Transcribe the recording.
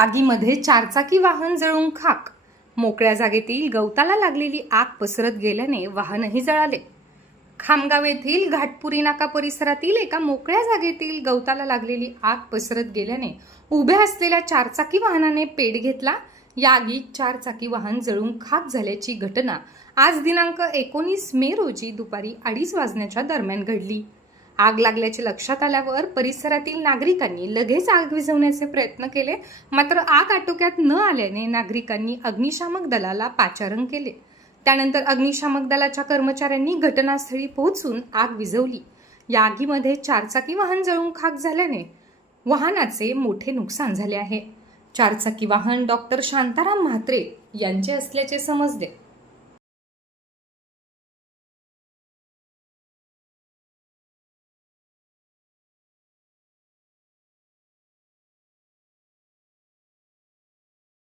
आगीमध्ये चारचाकी वाहन जळून खाक. मोकळ्या जागेतील गवताला लागलेली आग पसरत गेल्याने वाहनही जळाले. खामगाव येथील घाटपुरी नाका परिसरातील एका मोकळ्या जागेतील गवताला लागलेली आग पसरत गेल्याने उभ्या असलेल्या चारचाकी वाहनाने पेट घेतला. या आगीत चारचाकी वाहन जळून खाक झाल्याची घटना आज दिनांक एकोणीस मे रोजी दुपारी अडीच वाजण्याच्या दरम्यान घडली. आग लागल्याचे लक्षात आल्यावर परिसरातील नागरिकांनी लगेच आग विझवण्याचे प्रयत्न केले. मात्र आग आटोक्यात न आल्याने नागरिकांनी अग्निशामक दलाला पाचारण केले. त्यानंतर अग्निशामक दलाच्या कर्मचाऱ्यांनी घटनास्थळी पोहोचून आग विझवली. या आगीमध्ये चारचाकी वाहन जळून खाक झाल्याने वाहनाचे मोठे नुकसान झाले आहे. चारचाकी वाहन डॉक्टर शांताराम म्हात्रे यांचे असल्याचे समजले.